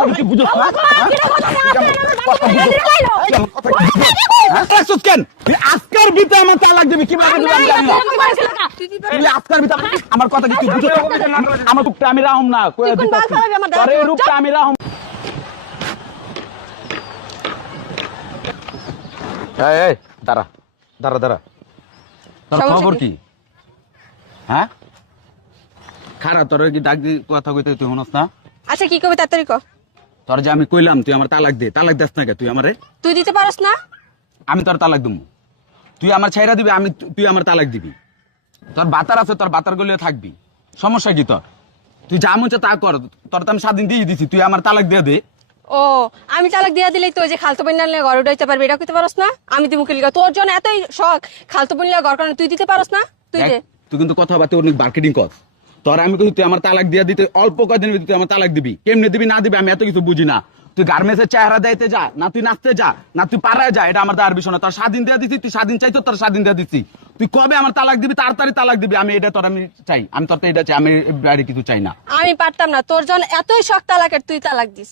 কথা কি বুঝছ না কেন আজকের ভিতরে আমার তালাক দিবি কিভাবে দিবি আমি জানি না তুই আজকের ভিতরে আমার কথা কি তুই বুঝছ আমার রূপটা আমি রাহম না কইয়া দিতাছি তোর এই রূপটা আমি রাহম এই এই দাঁড়া দাঁড়া দাঁড়া তোর খবর কি হ্যাঁ খারা তোর কি ডাক দি কথা কইতে তুই শুনস না আচ্ছা কি কবে তাড়াতাড়ি কর তোর যে আমি কইলাম তুই আমার তালাক দে তালাক দেস না কে তুই আমারে তুই দিতে পারস না আমি তোর তালাক দিমু তুই আমার ছাইরা দিবি আমি তুই আমার তালাক দিবি তোর বাতার আছে তোর বাতার গলিয়ে থাকবি সমস্যা কি তোর তুই যা মন চায় তা কর তোর তো আমি স্বাধীন দিয়ে দিছি তুই আমার তালাক দিয়ে দে ও আমি তালাক দিয়ে দিলেই তো যে খালতো বোন নিয়ে ঘর উঠাইতে পারবি এটা কইতে পারস না আমি দিমু কিলিকা তোর জন্য এতই শখ খালতো বোন নিয়ে ঘর কারণ তুই দিতে পারস না তুই দে তুই কিন্তু কথাবার্তা অনেক মার্কেটিং কর তোর আমি কই তুই আমার তালাক দিয়ে দিতে অল্প কদিন ভিতরে তুই আমার তালাক দিবি কেমনে দিবি না দিবি আমি এত কিছু বুঝি না তুই গার্মেন্টসের চেহারা দিতে যা না তুই নাচতে যা না তুই পাড়ায় যা এটা আমার দাঁড় বিষয় না তোর স্বাধীন দিয়ে দিছি তুই স্বাধীন চাইতো তোর স্বাধীন দিয়ে দিছি তুই কবে আমার তালাক দিবি তাড়াতাড়ি তালাক দিবি আমি এটা তোর আমি চাই আমি তোর তো এটা চাই আমি বাইরে কিছু চাই না আমি পারতাম না তোর জন্য এতই শখ তালাকের তুই তালাক দিস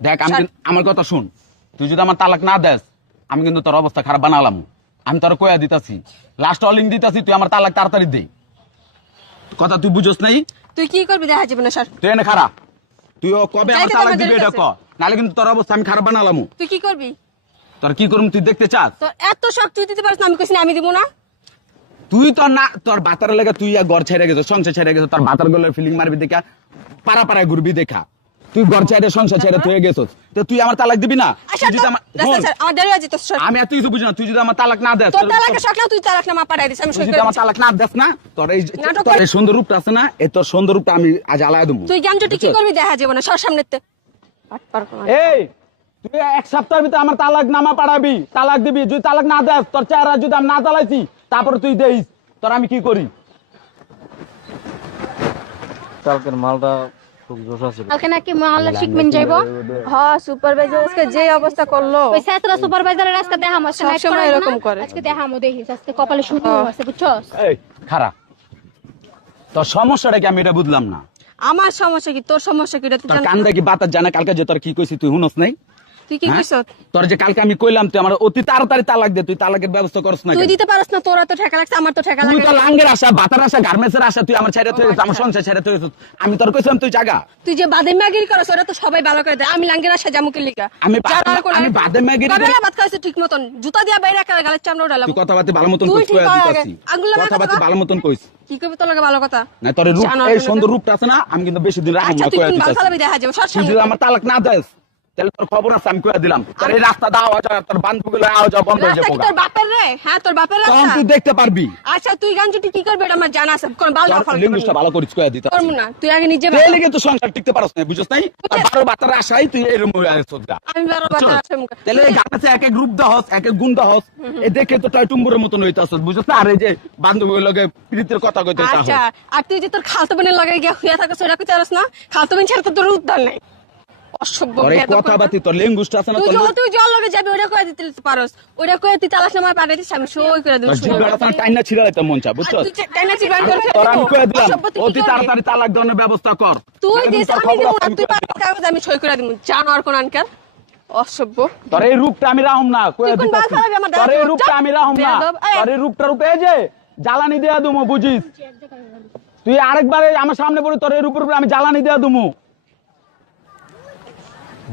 দেখ আমি আমার কথা শুন তুই যদি আমার তালাক না দেস আমি কিন্তু তোর অবস্থা খারাপ বানালাম আমি তোর কয়া দিতাছি লাস্ট অলিং দিতাছি তুই আমার তালাক তাড়াতাড়ি দে কথা তুই বুঝোস নাই তুই কি করবি দেখা যাবে না স্যার তুই এনে খারাপ তুই কবে আমার তালাক দিবি এটা ক নালে কিন্তু তোর অবস্থা আমি খারাপ বানালাম তুই কি করবি তোর কি করুম তুই দেখতে চাস তোর এত শখ তুই দিতে পারিস না আমি কইছি না আমি দিব না তুই তো না তোর বাতার লেগে তুই ঘর ছেড়ে গেছ সংসার ছেড়ে গেছ তোর বাতার গলে ফিলিং মারবি দেখা পাড়া পাড়ায় ঘুরবি দেখা তুই ঘর ছেড়ে সংসার ছেড়ে তুই গেছস তো তুই আমার তালাক দিবি না আমার দেরি আছে তোর আমি এত কিছু বুঝি না তুই যদি আমার তালাক না দেস তোর তালাকের শখ না তুই তালাক না মা পাঠাই দিস আমি তুই যদি আমার তালাক না দেস না তোর এই সুন্দর রূপটা আছে না এই তোর সুন্দর রূপটা আমি আজ আলাদা দেবো তুই জ্ঞানজটি কি করবি দেখা যাবে না সর সামনেতে এই তুই এক সপ্তাহের ভিতরে আমার তালাক নামা পাঠাবি তালাক দিবি যদি তালাক না দেস তোর চেহারা যদি আমি না চালাইছি তারপরে তুই দেইস তোর আমি কি করি কালকের মালটা খুব জোশ আছে কালকে নাকি মহল্লা শিখমেন যাইবো হ্যাঁ সুপারভাইজার আজকে যে অবস্থা করলো ওই সাতরা সুপারভাইজারের আজকে দেখাম আজকে সব সময় এরকম করে আজকে দেখামো দেখিস আজকে কপালে শুরু আছে বুঝছস এই খারাপ তোর সমস্যাটা কি আমি এটা বুঝলাম না আমার সমস্যা কি তোর সমস্যা কি এটা তুই তোর জানিস কান্দা কি বাতাস জানা কালকে যে তোর কি কইছি তুই শুনস নাই তুই কি কইছ তোর যে কালকে আমি কইলাম তুই আমার অতি তাড়াতাড়ি তালাক দে তুই তালাকের ব্যবস্থা করছ না তুই দিতে পারছ না তোর তো ঠেকা লাগছে আমার তো ঠেকা তুই লাগে তো লাঙ্গের আশা বাতার আশা গার্মেন্টসের আশা তুই আমার ছেড়ে তুই আমার সংসার ছেড়ে তুই আমি তোর কইছিলাম তুই জাগা তুই যে বাদে ম্যাগির করছ ওটা তো সবাই ভালো করে দেয় আমি লাঙ্গের আশা জামুকে লিগা আমি বাদে ম্যাগি কবে ভাত খাইছিস ঠিক মতন জুতা দিয়া বাইরে গালের চামড়া উড়ালাম তুই কথাবার্তা ভালো মতন কইছ কইয়া দিতাছি কথাবার্তা ভালো মতন কইছ কি কইবি তোর লাগে ভালো কথা না তোর রূপ এই সুন্দর রূপটা আছে না আমি কিন্তু বেশি দিন রাখব না কইয়া দিতাছি ভালো দেখা যাবে সব তুই যদি আমার তালাক না দেস তাহলে তোর খবর আছে আমি কইয়া দিলাম তোর এই রাস্তা দাও তোর বান্ধবীগুলো আও যাও বন্ধ হয়ে যাবে তোর বাপের রে হ্যাঁ তোর বাপের তখন রাস্তা তুই দেখতে পারবি আচ্ছা তুই গাঞ্জুটি কি করবে এটা আমার জানা আছে কোন ভালো ফল লিঙ্গুসটা ভালো করিস কইয়া দিতাছি করব না তুই আগে নিজে তেল লেগে তো সংসার টিকতে পারছ না বুঝছস নাই আর 12 বাতার আশাই তুই এরকম হয়ে আসছস গা আমি বড় বাচ্চা আছে তাহলে এই গাছে এক এক রূপ দাহস এক এক গুণ দাহস এই দেখে তো টয় টুম্বুরের মতন হইতাছস বুঝছস না আর এই যে বান্ধবীর লগে প্রীতির কথা কইতে চাস আচ্ছা আর তুই যে তোর খালতো বোনের লাগে গিয়া হইয়া থাকছ সেটা কইতে পারছ না খালতো বোন ছাড়া তো তোর উদ্ধার নাই অসভ্য আরে কথাবার্তা তোর লিঙ্গুসটা আছে না তুই জল লগে যাবি ওটা কই দিতে পারস ওটা কই তুই তালাশ নামা পাঠাই দিস আমি সই করে দেব জিবাটা তো টাইনা ছিড়া দিতে মন চা বুঝছস তুই টাইনা চিবান করে তোর আমি কইয়া দিলাম অতি তাড়াতাড়ি তালাক দেওয়ার ব্যবস্থা কর তুই দিস আমি দিব না তুই পারস কাগজ আমি সই করে দেব জানো আর কোন আনকার অসভ্য তোর এই রূপটা আমি রাহম না কইয়া দিতাছি তোর এই রূপটা আমি রাহম না তোর এই রূপটা রূপে এই যে জ্বালানি দেয়া দুমু বুঝিস তুই আরেকবারে আমার সামনে পড়ে তোর এই রূপের উপরে আমি জ্বালানি দেয়া দুমু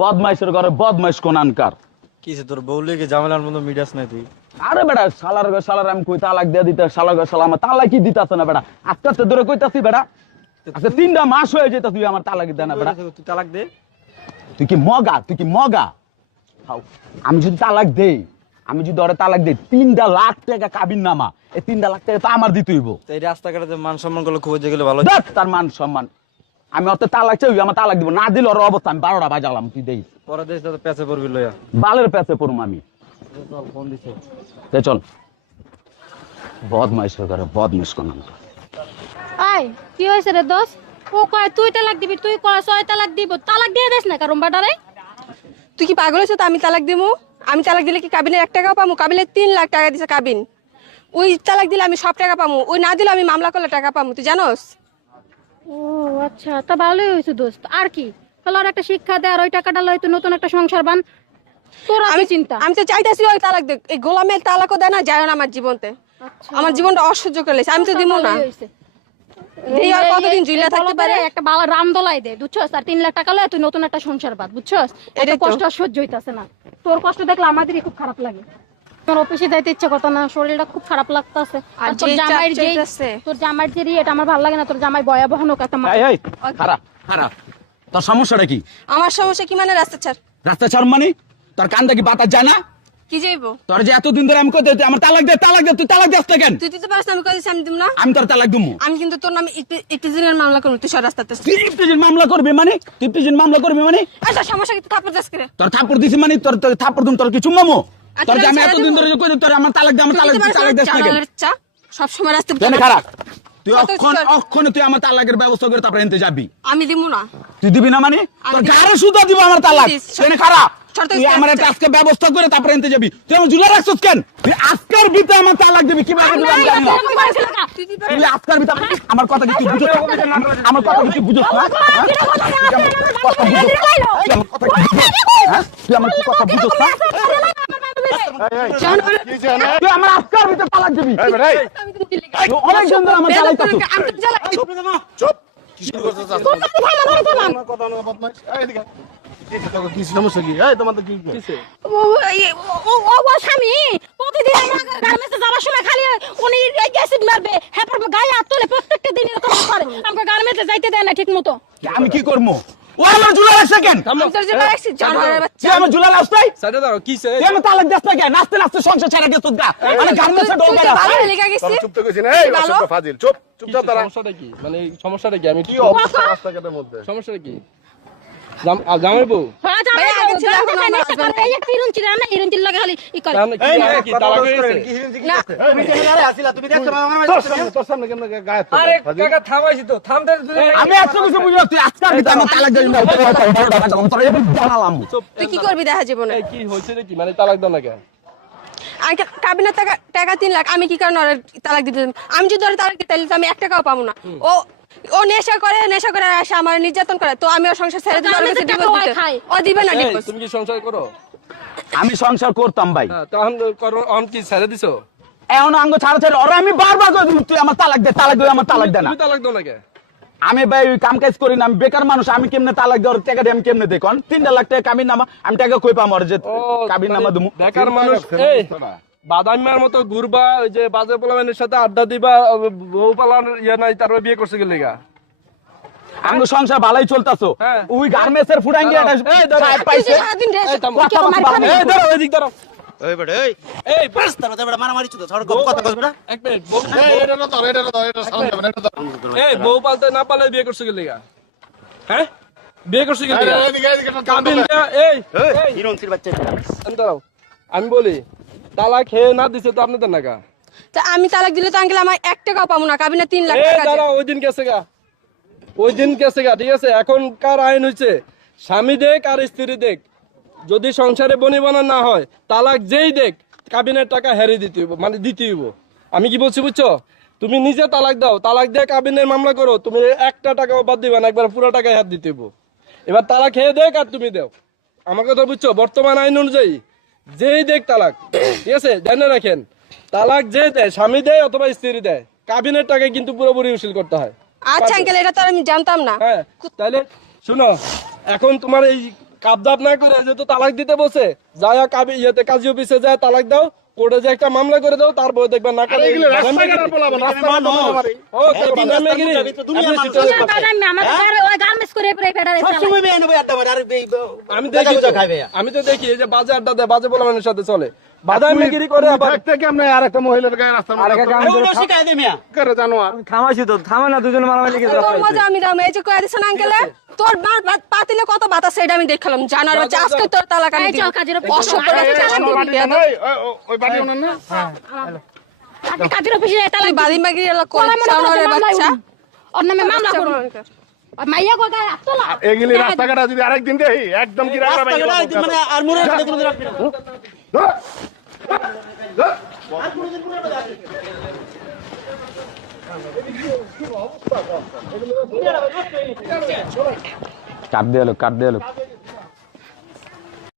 বদমাইশের ঘরে বদমাইশ কোন আনকার কিসে তোর বউ লেগে ঝামেলার মতো মিডাস নাই তুই আরে বেটা শালার আমি কই তালাক দিয়ে দিতে শালা আমার তালাক কি দিতাছ না বেটা আজকে তো ধরে কইতাছি বেটা আজকে 3টা মাস হয়ে যেত তুই আমার তালাক দে না বেটা তুই তালাক দে তুই কি মগা হাও আমি যদি তালাক দেই আমি যদি ওরে তালাক দেই 3 লাখ টাকা কাবিন নামা এই 3 লাখ টাকা তো আমার দিতে হইব তো এই রাস্তাঘাটে মান সম্মান গুলো খুঁজে গেলে ভালো দেখ তার মান সম্মান আমি ওর তালাক চাই আমার তালাক দিব না দিল ওর অবস্থা আমি 12টা বাজালাম তুই দেই পরে দেশ তো পেছে পড়বি লইয়া বালের পেছে পড়ুম আমি ফোন দিছে তে চল বদমাইশ করে বদমাইশ কোন আই কি হইছে রে দোস ও কয় তুই তালাক দিবি তুই কয় ছয় তালাক দিব তালাক দিয়ে দেস না কারণ বাটারে তুই কি পাগল হইছ তো আমি তালাক দিমু আমি তালাক দিলে কি কাবিনের 1 টাকাও পামু কাবিনের 3 লাখ টাকা দিছে কাবিন ওই তালাক দিলে আমি সব টাকা পামু ওই না দিলে আমি মামলা করলে টাকা পামু তুই জানোস ও আচ্ছা তা ভালোই হইছে দোস্ত আর কি তাহলে ওর একটা শিক্ষা দে, আর ওই টাকাটা লয় তুই নতুন একটা সংসার বান। তোর আমি চিন্তা। আমি তো চাইতেছি ওই তালাক দেখ, এই গোলামের তালাকও দেয় না, যায় না আমার জীবনতে। আমার জীবনটা অসহ্য করে লেছে, আমি তো দিব না। এই আর কতদিন জুইলা থাকতে পারে? একটা বালা রাম দলাই দে, বুঝছস? আর 3 লাখ টাকা লয় তুই নতুন একটা সংসার বাদ, বুঝছস? এটা এটাই তো। কষ্ট আর সহ্য হইতাছে না। তোর কষ্ট দেখলে আমাদেরই খুব খারাপ লাগে। তোর অফিসে যাইতে ইচ্ছা করতো না, শরীরটা খুব খারাপ লাগতাছে। আর আর তোর যে চাপ জামাইয়ের যে চলতেছে। তোর জামাইয়ের যে এটা আমার ভালো লাগে না। তোর জামাই ভয়াবহ হোক একটা এই এই খারাপ খারাপ, তোর সমস্যাটা কি? আমার সমস্যা কি মানে? রাস্তা ছাড়। রাস্তা ছাড় মানে তোর কান্দা কি বাতাস যায় না? কি যাইবো? তোর যে এতদিন ধরে আমি কইতে আমার তালাক দে তুই তালাক দিস না কেন? তুই দিতে পারছ না, আমি কইছি আমি দিব না। আমি তোর তালাক দিমু। আমি কিন্তু তোর নামে ইফতিজিনের মামলা করব, তুই সর রাস্তাতে। তুই ইফতিজিন মামলা করবি মানে? তুই ইফতিজিন মামলা করবি মানে? আচ্ছা সমস্যা কি? তুই থাপ্পড় দাস করে। তোর থাপ্পড় দিছি মানে তোর থাপ্পড় দিম তোর কি চুম্মামু? আচ্ছা, তোর যে আমি ছেড়ে এতদিন দিবো। ধরে যে কইতে তোর আমার তালাক দে আমার তালাক তুই দে দিতে তালাক পারছ দিস না কেন? জানালার চা সব সময় রাস্তা জানি খারাপ। তুই কত অক্ষণে তুই আমার তালাকের ব্যবস্থা করে তারপরে এনতে যাবি। আমি দিব না। তুই দিবি না মানে? আমি তোর দিব। গাড়ি সুদা দিব আমার তালাক। দিস। জানি খারাপ। শর্ত তুই দিস। আমার একটা আজকে ব্যবস্থা করে তারপরে এনতে যাবি। তুই আমার জুলা রাখছিস কেন? তুই আজকের ভিতরে আমার তালাক দিবি কিভাবে দিবি আমি জানি না। তুই দিতে তুই আজকের ভিতরে আমার কথা কি তুই বুঝছ? আমার কথা কি তুই বুঝছ না? হ্যাঁ? তুই আমার কথা বুঝছ? হ্যাঁ? তুই আমার কথা বুঝছ না? তুই আমার আজকের ভিতরে তালাক দিবি। তুই অনেক জন ধরে আমার তালাক দিছিস। কি সমস্যা কি? এই তোমার তো কি স্বামী প্রতিদিন আমার গার্মেন্টসে যাওয়ার সময় খালি উনি অ্যাসিড মারবে, হ্যাঁ গায়ে হাত তোলে, প্রত্যেকটা দিন এরকম করে। আমাকে গার্মেন্টসে যাইতে দেয় না ঠিক মতো। আমি কি করবো? ও আমার জুলা রাখছে কেন? জানোয়ারের বাচ্চা। তুই আমার জুলা রাখছ তাই? সাইডে দাঁড়াও, কিসে? তুই আমার তালাক দিস না কেন? নাচতে নাচতে সংসার ছেড়ে গেছিস গা। আমি গার্মেন্টসে তুই ঢোকা তো ভালো হয়ে লেগে গেছিস। চুপ তো কইছিস না? এই ভালো। অসভ্য ফাজিল, চুপচাপ দাঁড়া। সমস্যাটা কি? মানে এই সমস্যাটা কি? আমি কি অবস্থা রাস্তাঘাটের মধ্যে? সমস্যাটা কি? জামাই বউ হ্যাঁ, ভাই, আগে ছিল, এখন আমার জামাই husband। এই একটা হিরোইন ছিল না, হিরোইন ছিল লাগে খালি ই করে। তাহলে কি আর কি তালাক হয়ে গেছে? না তোর সামনে কেমন গায়ে হাত আরে তোলে, ফাজিল? কাকা থামাইছি তো, থামতে আমি এত কিছু বুঝি না, তুই আজকাল ভিতরে আমার তালাক দিবি না। তোর এবার জানালাম। তুই কি করবি দেখা জীবনে? এই কি হইছে রে কি? মানে তালাক দাও না কেন? কাবিনের টাকা 3 লাখ, আমি কি কারণে ওরে তালাক দিতে যাবো? আমি যদি ওরে তালাক দিই তাহলে তো আমি 1 টাকাও পাবো না। ও নেশা করে আসে আমার নির্যাতন করে, তো আমি ওর সংসার ছেড়ে দিতে ওর কাছে টাকা divorce ওই দিতে। খায়। ও দিবে না এই, ডিভোর্স। তুমি কি সংসার করো? আমি সংসার করতাম ভাই। হ্যাঁ, তখন করো, অন কি ছেড়ে দিছো? এখন আঙ্গ ছাড়া ছেড়ে ওরা আমি বারবার করে দিই, তুই আমার তালাক দে আমার তালাক দে না। তুমি তালাক দাও না কেন? আমি ভাই ওই কাম কাজ করি না, আমি বেকার মানুষ। আমি কেমনে তালাক দেওয়ার টাকা দিয়ে আমি কেমনে দেই? কোন 3 লাখ টাকা কাবিন নামা আমি টাকা কই পাম? ওর যে কাবিন নামা দিমু। বেকার মানুষ। এই বাদামিয়ার মতো ঘুরবা, ওই যে বাজে পোলামেনের সাথে আড্ডা দিবা, বউ পালার ইয়ে নাই, তারপর বিয়ে করছে গেলে গা। আঙ্গ সংসার ভালোই চলতাছো। হ্যাঁ। ওই গার্মেন্টসের ফুটাঙ্গি একটা এই দাঁড়াও। সাহেব তুই পাইছে। যে সারাদিন dress- এই থামো। কথা বলতে পারবো না। এই দাঁড়াও, এদিক দাঁড়াও। এই বেটা এই এই রাস্তার মধ্যে বেটা মারামারি চুদা ছড় কথা কস বেটা এক মিনিট, বউ এই, এটা না ধর, এটা না ধর, এটা সাউন্ড যাবে না, এটা ধর। এই বউ পালতে না পালে বিয়ে করছে গেলে গা। হ্যাঁ, বিয়ে করছে গেলে গা। এদিকে, এদিকে, এটা কাবিন ধর। দেয়া- এই এই হিরোইনসির বাচ্চা দাঁড়াও, আমি বলি তালাক খেয়ে না দিছে তো আপনাদের নাকা। তা আমি তালাক দিলে তো আঙ্কেল আমার 1 টাকাও পাবো না, কাবিনের 3 লাখ এই টাকা আছে। দাঁড়াও, ওই দিন গেছে গা, ওই দিন গেছে গা, ঠিক আছে? এখনকার আইন হচ্ছে স্বামী দেখ আর স্ত্রী দেখ, যদি সংসারে বনিবনা না হয় তালাক যেই দেখ কাবিনের টাকা হেরে দিতে হইব, মানে দিতে হইব। আমি কি বলছি বুঝছো? তুমি নিজে তালাক দাও, তালাক দিয়ে কাবিনের মামলা করো, তুমি 1 টাকাও বাদ দিবে না, একবার পুরো টাকায় হাত দিতে হইব। এবার তালাক খেয়ে দেখ আর তুমি দাও, আমার কথা বুঝছো? বর্তমান আইন অনুযায়ী যেই দেখ তালাক, ঠিক আছে? জেনে রাখেন, তালাক যে দেয় স্বামী দেয় অথবা স্ত্রী দেয়, কাবিনের টাকায় কিন্তু পুরোপুরি উসুল করতে হয়। আচ্ছা আঙ্কেল, এটা তো আর আমি জানতাম না। হ্যাঁ, তাহলে শুনো, এখন তোমার এই কাবদাব না করে যেহেতু তালাক দিতে বসে, যায় কাজী অফিসে যায় তালাক দাও, কোর্টে যে একটা মামলা করে দাও, তারপর দেখবা না করে এগুলো রাস্তাঘাটের পোলাপান, রাস্তাঘাটে মারামারি। ও তারপর নামেগিরি, দুনিয়ার আপনি মানুষ সিটারে আমার কথা। বাদামি, আমাদের ঘরে ওই গার্মেন্টস করে পরে ফেডারে চালায়। সবসময় বেয়ে নেবে আড্ডা মারে আর আমি দেখি তো, খাইবে আমি তো দেখি এই যে বাজে আড্ডা দেয়, বাজে পোলামানের সাথে চলে, বাদামিগিরি করে আবার থাকতে কেমনে আর একটা মহিলার গায়ে রাস্তার মধ্যে শিখাই দে মিয়া করে জানোয়ার। থামাইছি তো, থামে না, দুজনে মারামারি লেগে তোর মজা আমি দাম, এই যে কয়ে দিছেন আঙ্কেলে, তোর পাতিলে কত বাতাস সেটা আমি দেখলাম। জানার বাচ্চা, আজকে তোর তালাক আমি এই দিব। চল, কাজের অফিসে অসভ্য চল। বাচ্চা, আমার বাড়ি বেয়াদব। ওখানে, ওই বাড়ি ওখানে না? আপনি কাজের অফিসে যায় তুই তালাক বাদি মাগিরি এলা কর, ওরা মনে করছে জানোয়ারের মামলা বাচ্চা। হইব। ওর নামে মামলা করুন। আর মাইয়া কো গায়ে হাত তোলা। এগুলি রাস্তাঘাটে যদি আরেকদিন দেখি একদম কি রাস্তা রাস্তাঘাটে মানে আর মনে রাখবে কোনোদিন রাখবে না কাট দিয়ে লোক